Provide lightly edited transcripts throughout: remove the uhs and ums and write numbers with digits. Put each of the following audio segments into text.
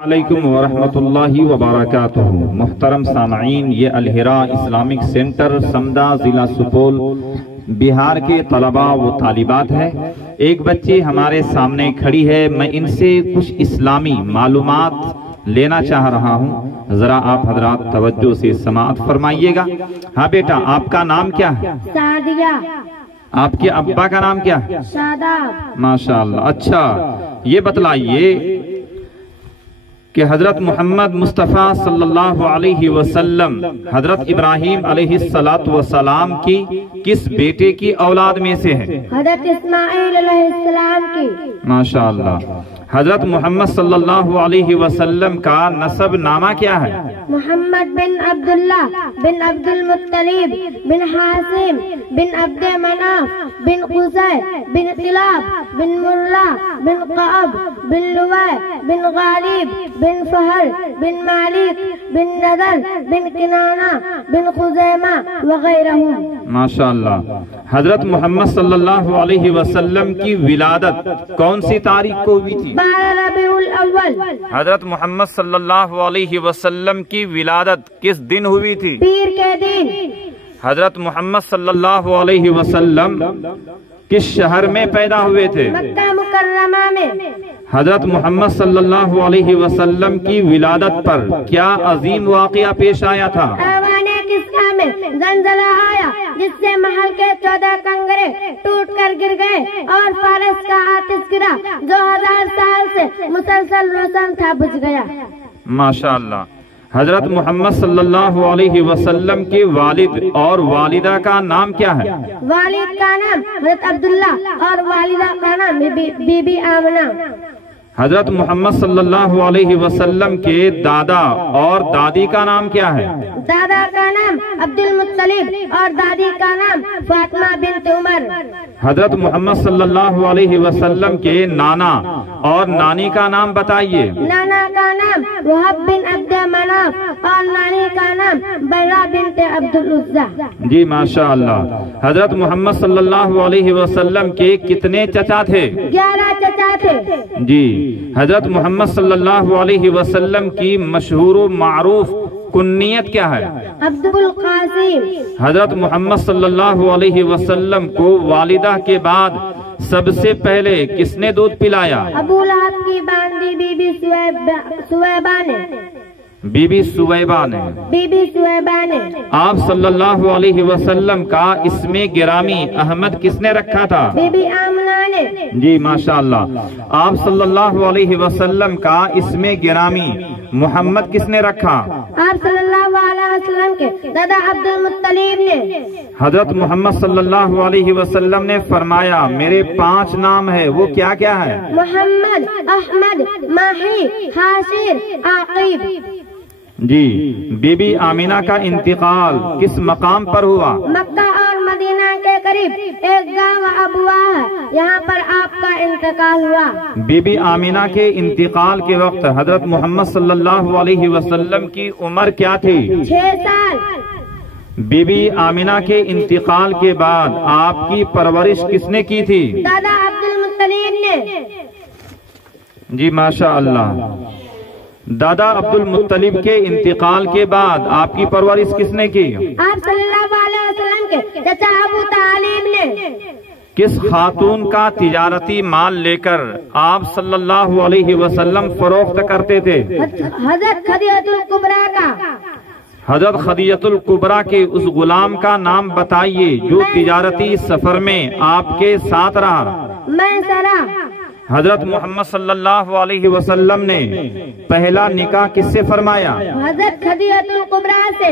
علیکم ورحمۃ اللہ وبرکاتہ۔ محترم سامعین، یہ الہرا اسلامک سینٹر سمدہ ضلع سپول بہار کے طلباء و طالبات ہے۔ ایک بچی ہمارے سامنے کھڑی ہے، میں ان سے کچھ اسلامی معلومات لینا چاہ رہا ہوں، ذرا آپ حضرات توجہ سے سماعت فرمائیے گا۔ ہاں بیٹا، آپ کا نام کیا ہے؟ سعدیہ۔ آپ کے ابا کا نام کیا ہے؟ شاداب۔ ماشاءاللہ۔ اچھا، یہ بتلائیے کہ حضرت محمد مصطفیٰ صلی اللہ علیہ وسلم حضرت ابراہیم علیہ السلام کی کس بیٹے کی اولاد میں سے ہے؟ حضرت اسماعیل علیہ السلام کی۔ ماشاءاللہ۔ حضرت محمد صلی اللہ علیہ وسلم کا نسب نامہ کیا ہے؟ محمد بن عبداللہ بن عبد المطلب بن حاسم بن عبد مناف بن قصی بن کلاب بن مرہ بن قعب بن لوی بن غالب بن فہر بن مالک بن نضر بن کنانہ بن خزیمہ وغیرہ۔ ماشاءاللہ۔ حضرت محمد صلی اللہ علیہ وسلم کی ولادت کون سی تاریخ کو ہوئی تھی؟ 12 ربیع الاول۔ حضرت محمد صلی اللہ علیہ وسلم کی ولادت کس دن ہوئی تھی؟ پیر کے دن۔ حضرت محمد صلی اللہ علیہ وسلم کس شہر میں پیدا ہوئے تھے؟ مکہ مکرمہ میں۔ حضرت محمد صلی اللہ علیہ وسلم کی ولادت پر کیا عظیم واقعہ پیش آیا تھا؟ آوانے قصہ میں زلزلہ آیا جس سے محل کے 14 کنگرے ٹوٹ کر گر گئے اور فارس کا آتش گرا جو 1000 سال سے مسلسل روشن تھا بجھ گیا۔ ماشاءاللہ۔ حضرت محمد صلی اللہ علیہ وسلم کے والد اور والدہ کا نام کیا ہے؟ والد کا نام حضرت عبداللہ اور والدہ کا نام بی بی آمنہ۔ حضرت محمد صلی اللہ علیہ وسلم کے دادا اور دادی کا نام کیا ہے؟ دادا کا نام عبد المطلب اور دادی کا نام فاطمہ بنت عمر۔ حضرت محمد صلی اللہ علیہ وسلم کے نانا اور نانی کا نام بتائیے۔ نانا کا نام وہب بن عبد مناف اور نانی کا نام برہ بنت عبد العزیٰ۔ جی ماشاءاللہ۔ حضرت محمد صلی اللہ علیہ وسلم کے کتنے چچا تھے؟ 11 چچا تھے۔ جی۔ حضرت محمد صلی اللہ علیہ وسلم کی مشہور و معروف کنیت کیا ہے؟ عبد القاسم۔ حضرت محمد صلی اللہ علیہ وسلم کو والدہ کے بعد سب سے پہلے کس نے دودھ پلایا؟ ابو لہب کی باندی بی بی سویبہ نے۔ بی بی سویبہ نے۔ بی بی سویبہ نے۔ آپ صلی اللہ علیہ وسلم کا اسم گرامی احمد کس نے رکھا تھا؟ بی بی آمنہ نے۔ جی ماشاءاللہ۔ آپ صلی اللہ علیہ وسلم کا اسم گرامی محمد کس نے رکھا؟ آپ صلی اللہ علیہ وسلم کے دادا عبد المطلب نے۔ حضرت محمد صلی اللہ علیہ وسلم نے فرمایا میرے 5 نام ہے، وہ کیا کیا ہے؟ محمد، احمد، ماہی، حاشر، عاقب۔ جی۔ بی بی آمینہ کا انتقال کس مقام پر ہوا؟ مکہ اور مدینہ کے قریب ایک گاؤں ابواہ ہے، یہاں پر آپ کا انتقال ہوا۔ بی بی آمینہ کے انتقال کے وقت حضرت محمد صلی اللہ علیہ وسلم کی عمر کیا تھی؟ 6 سال۔ بی بی آمینہ کے انتقال کے بعد آپ کی پرورش کس نے کی تھی؟ دادا عبد المطلب نے۔ جی ماشاءاللہ۔ دادا عبد المطلب کے انتقال کے بعد آپ کی پرورش کس نے کی؟ آپ صلی اللہ علیہ وسلم کے چچا ابو طالب نے۔ کس خاتون کا تجارتی مال لے کر آپ صلی اللہ علیہ وسلم فروخت کرتے تھے؟ حضرت خدیجہ الکبریٰ کا۔ حضرت خدیجہ الکبریٰ کے اس غلام کا نام بتائیے جو تجارتی سفر میں آپ کے ساتھ رہا۔ میسرہ۔ حضرت محمد صلی اللہ علیہ وسلم نے پہلا نکاح کس سے فرمایا؟ حضرت خدیجہ الکبریٰ سے۔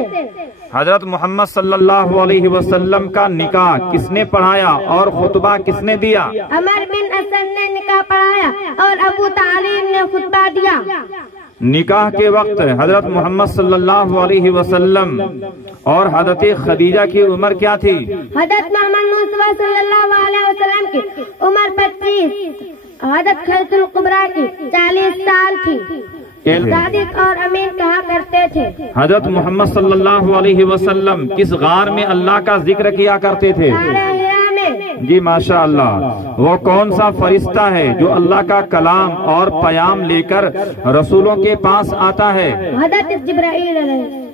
حضرت محمد صلی اللہ علیہ وسلم کا نکاح کس نے پڑھایا اور خطبہ کس نے دیا؟ عمر بن اسد نے نکاح پڑھایا اور ابو طالب نے خطبہ دیا۔ نکاح کے وقت حضرت محمد صلی اللہ علیہ وسلم اور حضرت خدیجہ کی عمر کیا تھی؟ حضرت محمد مصطفیٰ صلی اللہ علیہ وسلم کی عمر 25، حضرت خدیجہ الکبریٰ کی 40 سال تھی۔ صادق اور امین کہا کرتے تھے۔ حضرت محمد صلی اللہ علیہ وسلم کس غار میں اللہ کا ذکر کیا کرتے تھے؟ غار حرا میں۔ جی ماشاء اللہ، وہ کون سا فرشتہ ہے جو اللہ کا کلام اور پیام لے کر رسولوں کے پاس آتا ہے؟ حضرت جبرائیل علیہ،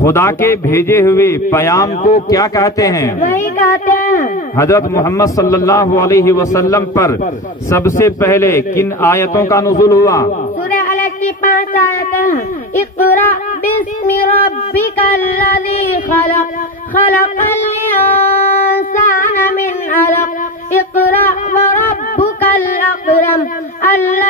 خدا کے بھیجے ہوئے پیام کو کیا کہتے ہیں؟ وہی کہتے ہیں۔ حضرت محمد صلی اللہ علیہ وسلم پر سب سے پہلے کن آیتوں کا نزول ہوا؟ سورہ علق کی 5 آیتیں ہیں۔ اقرأ بسم ربک الذی خلق، خلق الانسان من علق، اقرأ وربک الاکرم الذی